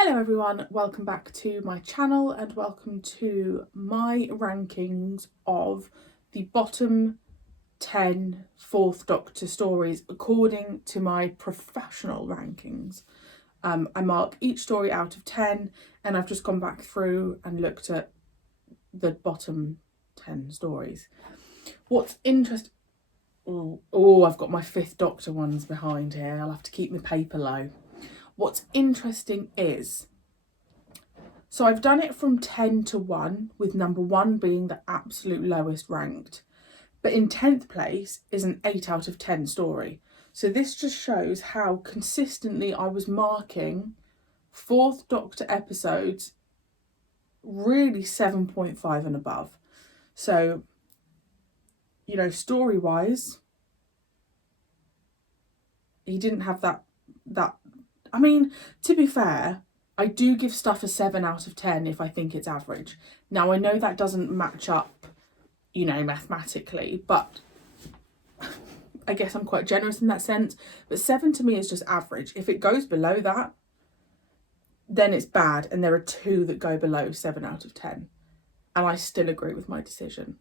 Hello everyone, welcome back to my channel and welcome to my rankings of the bottom 10 Fourth Doctor stories according to my professional rankings. I mark each story out of 10 and I've just gone back through and looked at the bottom 10 stories. What's interesting... Oh, I've got my Fifth Doctor ones behind here. I'll have to keep my paper low. What's interesting is, so I've done it from 10 to 1, with number 1 being the absolute lowest ranked. But in 10th place is an 8 out of 10 story. So this just shows how consistently I was marking Fourth Doctor episodes really 7.5 and above. So, you know, story-wise, he didn't have that... I mean, to be fair, I do give stuff a 7 out of 10 if I think it's average. Now, I know that doesn't match up, you know, mathematically, but I guess I'm quite generous in that sense. But 7 to me is just average. If it goes below that, then it's bad. And there are 2 that go below 7 out of 10. And I still agree with my decision.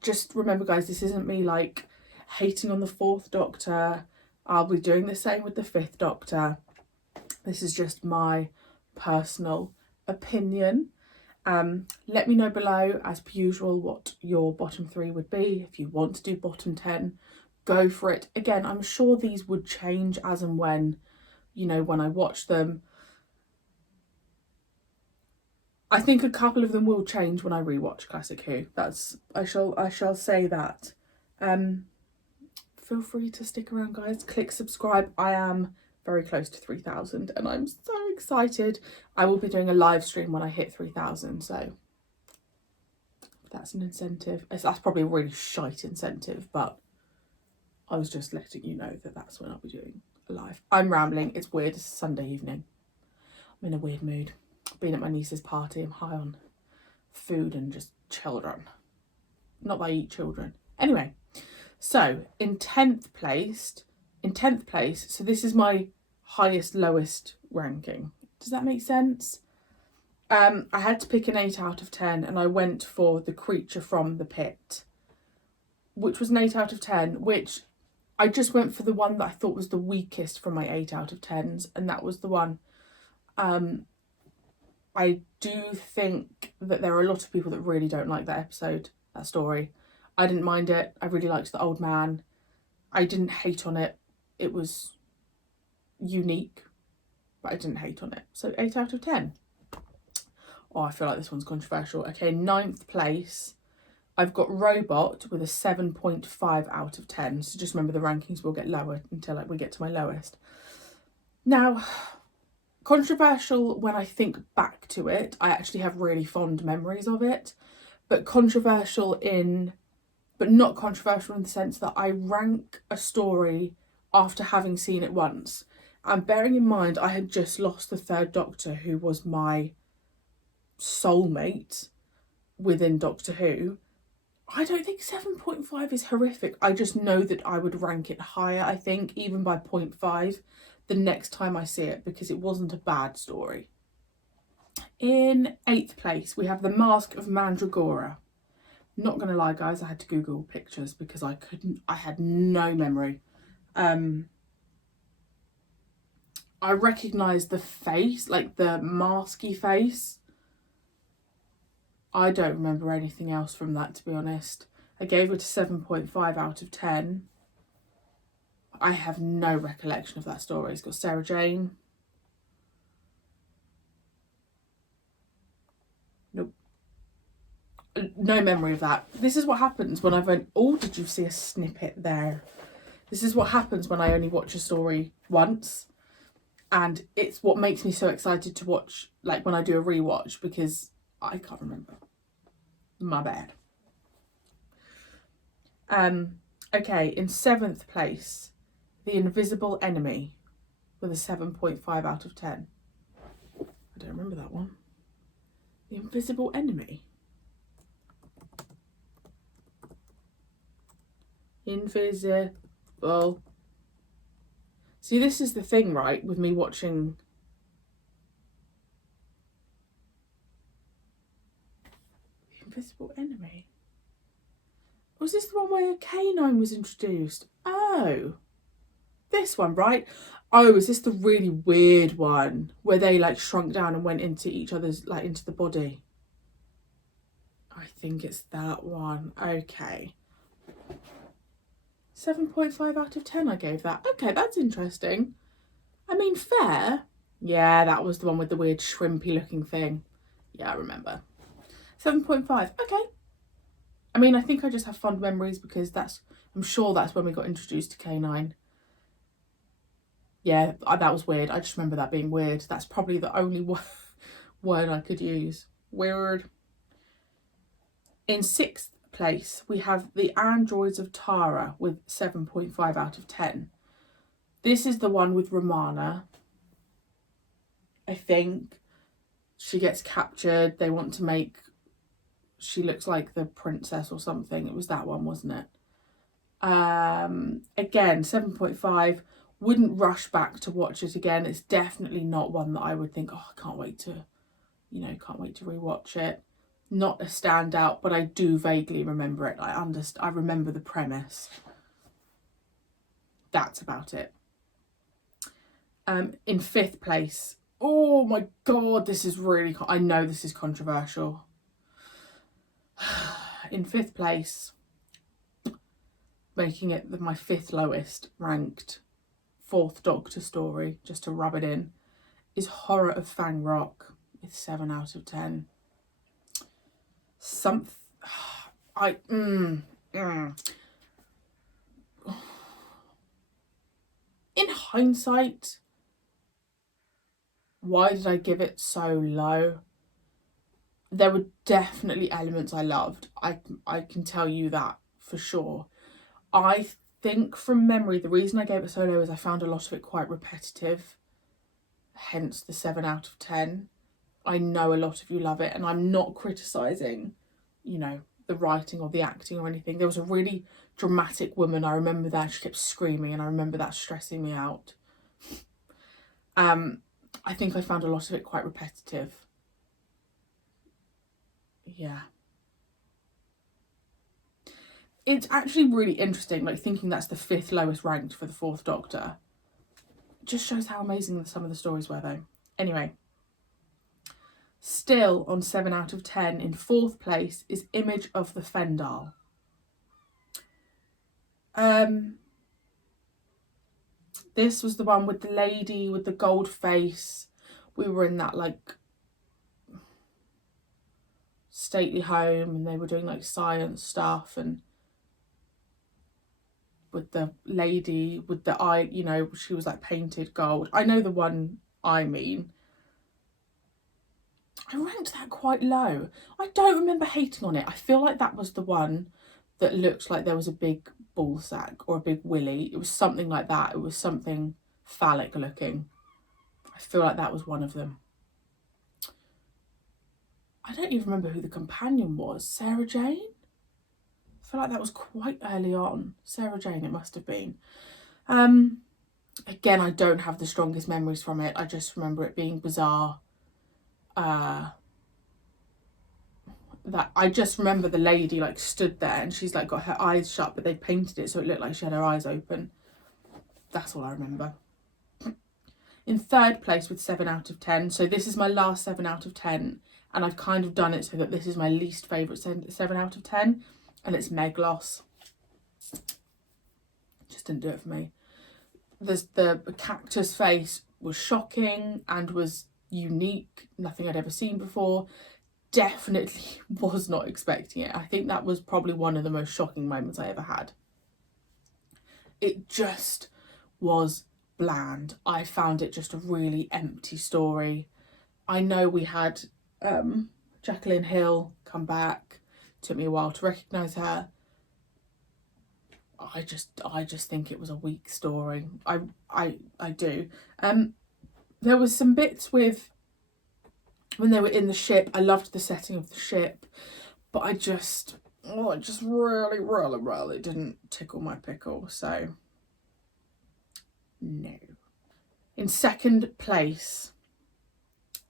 Just remember, guys, this isn't me, like, hating on the Fourth Doctor. I'll be doing the same with the Fifth Doctor. This is just my personal opinion. Let me know below, as per usual, what your bottom 3 would be. If you want to do bottom 10, go for it. Again, I'm sure these would change as and when, you know, when I watch them. I think a couple of them will change when I rewatch Classic Who. I shall say that. Feel free to stick around, guys. Click subscribe. I am very close to 3,000 and I'm so excited. I will be doing a live stream when I hit 3,000, so that's an incentive. That's probably a really shite incentive, but I was just letting you know that that's when I'll be doing a live. I'm rambling. It's weird. It's a Sunday evening. I'm in a weird mood. I've been at my niece's party. I'm high on food and just children. Not that I eat children. Anyway, so in 10th place, so this is my highest lowest ranking. Does that make sense? I had to pick an 8 out of 10 and I went for The Creature from the Pit, which was an 8 out of 10, which I just went for the one that I thought was the weakest from my 8 out of 10s, and that was the one. I do think that there are a lot of people that really don't like that episode, that story. I didn't mind it. I really liked the old man. I didn't hate on it. It was unique, but I didn't hate on it. So 8 out of 10. Oh, I feel like this one's controversial. Okay, 9th place, I've got Robot with a 7.5 out of 10. So just remember, the rankings will get lower until we get to my lowest. Now, controversial when I think back to it. I actually have really fond memories of it, but not controversial in the sense that I rank a story after having seen it once. And bearing in mind, I had just lost the Third Doctor, who was my soulmate within Doctor Who. I don't think 7.5 is horrific. I just know that I would rank it higher, I think, even by 0.5, the next time I see it, because it wasn't a bad story. In 8th place, we have The Mask of Mandragora. Not gonna lie, guys, I had to Google pictures because I had no memory. I recognised the face, like the masky face. I don't remember anything else from that, to be honest. I gave it a 7.5 out of 10. I have no recollection of that story. It's got Sarah Jane. Nope. No memory of that. This is what happens when I went, oh, did you see a snippet there? This is what happens when I only watch a story once. And it's what makes me so excited to watch, like when I do a rewatch, because I can't remember. My bad. Okay, in 7th place, The Invisible Enemy with a 7.5 out of 10. I don't remember that one. The Invisible Enemy. Invisible. See, this is the thing, right, with me watching Invisible Enemy. Was this the one where K9 was introduced? Oh, this one, right? Oh, is this the really weird one where they like shrunk down and went into each other's, like into the body? I think it's that one. Okay. 7.5 out of 10 I gave that. Okay, that's interesting. I mean, fair. Yeah, that was the one with the weird shrimpy looking thing. Yeah, I remember. 7.5. Okay. I mean, I think I just have fond memories because I'm sure that's when we got introduced to K9. Yeah, that was weird. I just remember that being weird. That's probably the only word I could use. Weird. In 6th place, we have The Androids of Tara with 7.5 out of 10. This is the one with Romana. I think she gets captured. They want to make... She looks like the princess or something. It was that one, wasn't it? Again, 7.5. Wouldn't rush back to watch it again. It's definitely not one that I would think, oh, I can't wait to rewatch it. Not a standout, but I do vaguely remember it. I remember the premise. That's about it. In 5th place, oh my god, this is really... I know this is controversial. In 5th place, making it my 5th lowest ranked 4th Doctor story, just to rub it in, is Horror of Fang Rock with 7 out of 10. In hindsight, why did I give it so low? There were definitely elements I loved. I can tell you that for sure. I think from memory, the reason I gave it so low is I found a lot of it quite repetitive. Hence the 7 out of 10. I know a lot of you love it, and I'm not criticising, the writing or the acting or anything. There was a really dramatic woman, I remember that, she kept screaming, and I remember that stressing me out. I think I found a lot of it quite repetitive. Yeah. It's actually really interesting, like thinking that's the 5th lowest ranked for the 4th Doctor. It just shows how amazing some of the stories were though. Anyway. Still on 7 out of 10, in 4th place, is Image of the Fendal. This was the one with the lady with the gold face. We were in that like stately home and they were doing like science stuff, and with the lady with the eye, she was like painted gold. I know the one I mean. I ranked that quite low. I don't remember hating on it. I feel like that was the one that looked like there was a big ball sack or a big willy. It was something like that. It was something phallic looking. I feel like that was one of them. I don't even remember who the companion was. Sarah Jane? I feel like that was quite early on. Sarah Jane, it must have been. Again, I don't have the strongest memories from it. I just remember it being bizarre. That I just remember the lady like stood there and she's like got her eyes shut, but they painted it so it looked like she had her eyes open. That's all I remember. In 3rd place with 7 out of 10. So this is my last 7 out of 10, and I've kind of done it so that this is my least favourite 7 out of 10, and it's Meglos. Just didn't do it for me. The cactus face was shocking and was unique, nothing I'd ever seen before. Definitely was not expecting it. I think that was probably one of the most shocking moments I ever had. It just was bland. I found it just a really empty story. I know we had Jacqueline Hill come back. It took me a while to recognise her. I just think it was a weak story. I do. There was some bits with when they were in the ship. I loved the setting of the ship, but it just really didn't tickle my pickle. So no. In 2nd place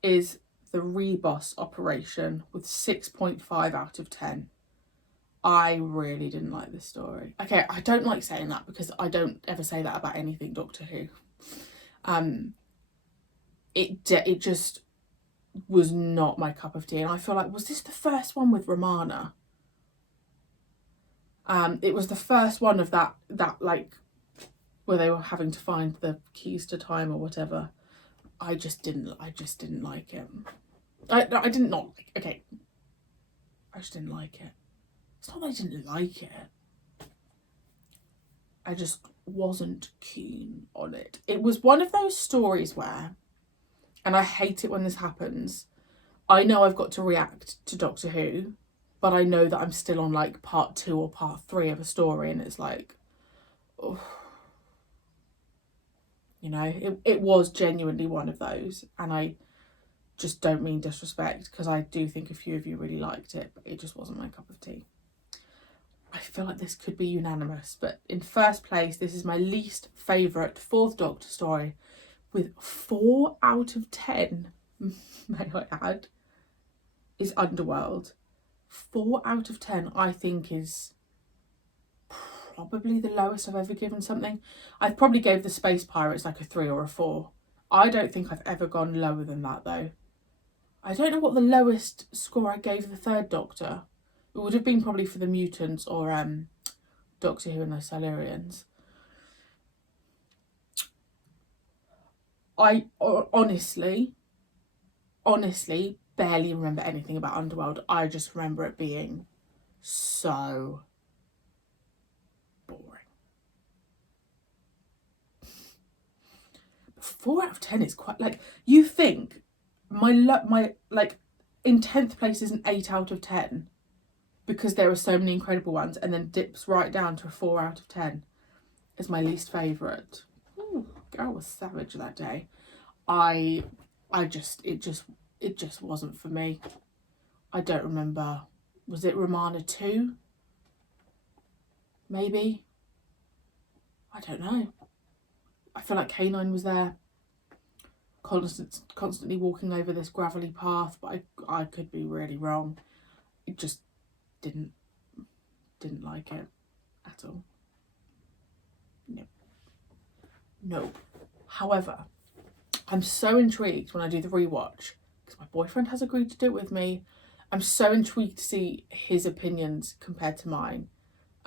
is the Reboss operation with 6.5 out of 10. I really didn't like this story. Okay, I don't like saying that because I don't ever say that about anything Doctor Who. It just was not my cup of tea, and I feel like, was this the first one with Romana? It was the first one of that like where they were having to find the keys to time or whatever. I just didn't like it. I did not like. Okay, I just didn't like it. It's not that I didn't like it. I just wasn't keen on it. It was one of those stories where, and I hate it when this happens, I know I've got to react to Doctor Who, but I know that I'm still on like part 2 or part 3 of a story, and it's like, oh. You know, it was genuinely one of those, and I just don't mean disrespect, because I do think a few of you really liked it, but it just wasn't my cup of tea. I feel like this could be unanimous, but in first place, this is my least favourite 4th Doctor story with 4 out of 10, may I add, is Underworld. 4 out of 10, I think, is probably the lowest I've ever given something. I probably gave the Space Pirates like a 3 or a 4. I don't think I've ever gone lower than that, though. I don't know what the lowest score I gave the 3rd Doctor. It would have been probably for the mutants or Doctor Who and the Silurians. I honestly barely remember anything about Underworld. I just remember it being so boring. 4 out of 10 is quite, like, you think my like in 10th place is an 8 out of 10 because there are so many incredible ones, and then dips right down to a 4 out of 10 as my least favourite. Ooh, girl was savage that day. It just wasn't for me. I don't remember. Was it Romana 2? Maybe. I don't know. I feel like K9 was there, constantly walking over this gravelly path, but I could be really wrong. It just didn't like it at all. No. However, I'm so intrigued when I do the rewatch, because my boyfriend has agreed to do it with me. I'm so intrigued to see his opinions compared to mine,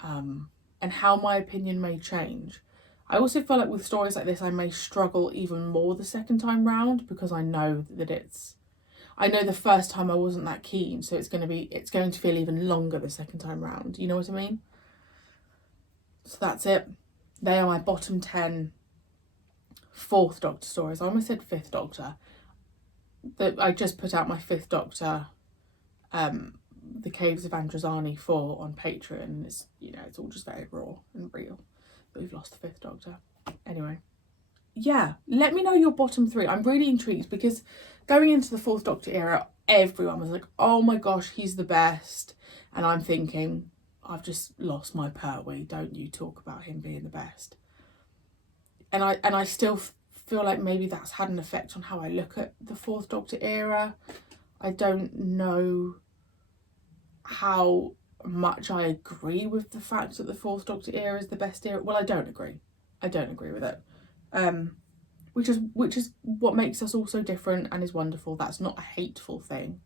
and how my opinion may change. I also feel like with stories like this, I may struggle even more the second time round, because I know the first time I wasn't that keen, so it's going to feel even longer the second time round. You know what I mean? So that's it. They are my bottom 10 4th Doctor stories. I almost said 5th Doctor. I just put out my 5th Doctor, The Caves of Androzani 4 on Patreon, and it's all just very raw and real. But we've lost the 5th Doctor. Anyway. Yeah, let me know your bottom 3. I'm really intrigued, because going into the 4th Doctor era, everyone was like, oh my gosh, he's the best. And I'm thinking, I've just lost my Pertwee. Don't you talk about him being the best. And I still feel like maybe that's had an effect on how I look at the 4th Doctor era. I don't know how much I agree with the fact that the 4th Doctor era is the best era. Well, I don't agree with it. Which is what makes us all so different and is wonderful. That's not a hateful thing.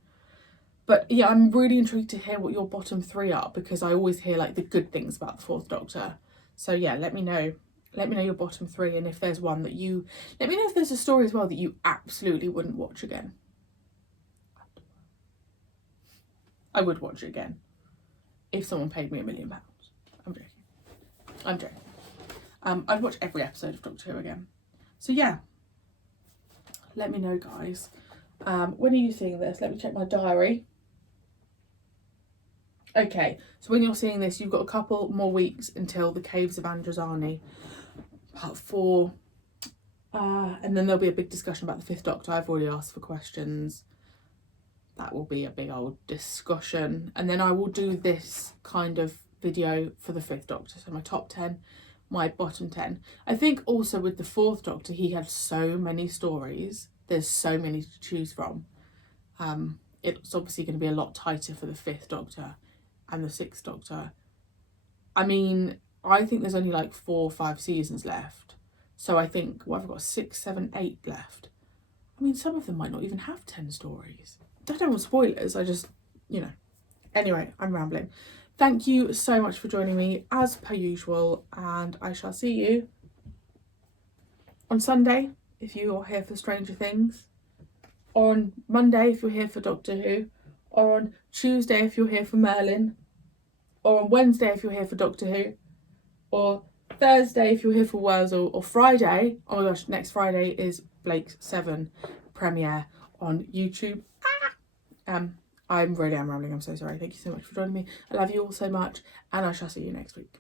But yeah, I'm really intrigued to hear what your bottom 3 are, because I always hear like the good things about the 4th Doctor. So yeah, let me know your bottom 3, and if there's one that let me know if there's a story as well that you absolutely wouldn't watch again. I would watch it again if someone paid me £1 million. I'm joking. I'd watch every episode of Doctor Who again. So yeah, let me know, guys. When are you seeing this? Let me check my diary. Okay, so when you're seeing this, you've got a couple more weeks until the Caves of Androzani, part 4. And then there'll be a big discussion about the 5th Doctor. I've already asked for questions. That will be a big old discussion. And then I will do this kind of video for the 5th Doctor. So my top 10, my bottom 10. I think also with the 4th Doctor, he had so many stories. There's so many to choose from. It's obviously going to be a lot tighter for the 5th Doctor and the 6th Doctor. I mean, I think there's only like 4 or 5 seasons left. So I think, what have I got, 6, 7, 8 left. I mean, some of them might not even have 10 stories. I don't want spoilers, I just, you know. Anyway, I'm rambling. Thank you so much for joining me as per usual, and I shall see you on Sunday if you are here for Stranger Things, or on Monday if you're here for Doctor Who, or on Tuesday if you're here for Merlin, or on Wednesday if you're here for Doctor Who, or Thursday if you're here for Wurzel, or Friday, oh my gosh, next Friday is Blake's 7 premiere on YouTube. I really am rambling, I'm so sorry. Thank you so much for joining me. I love you all so much, and I shall see you next week.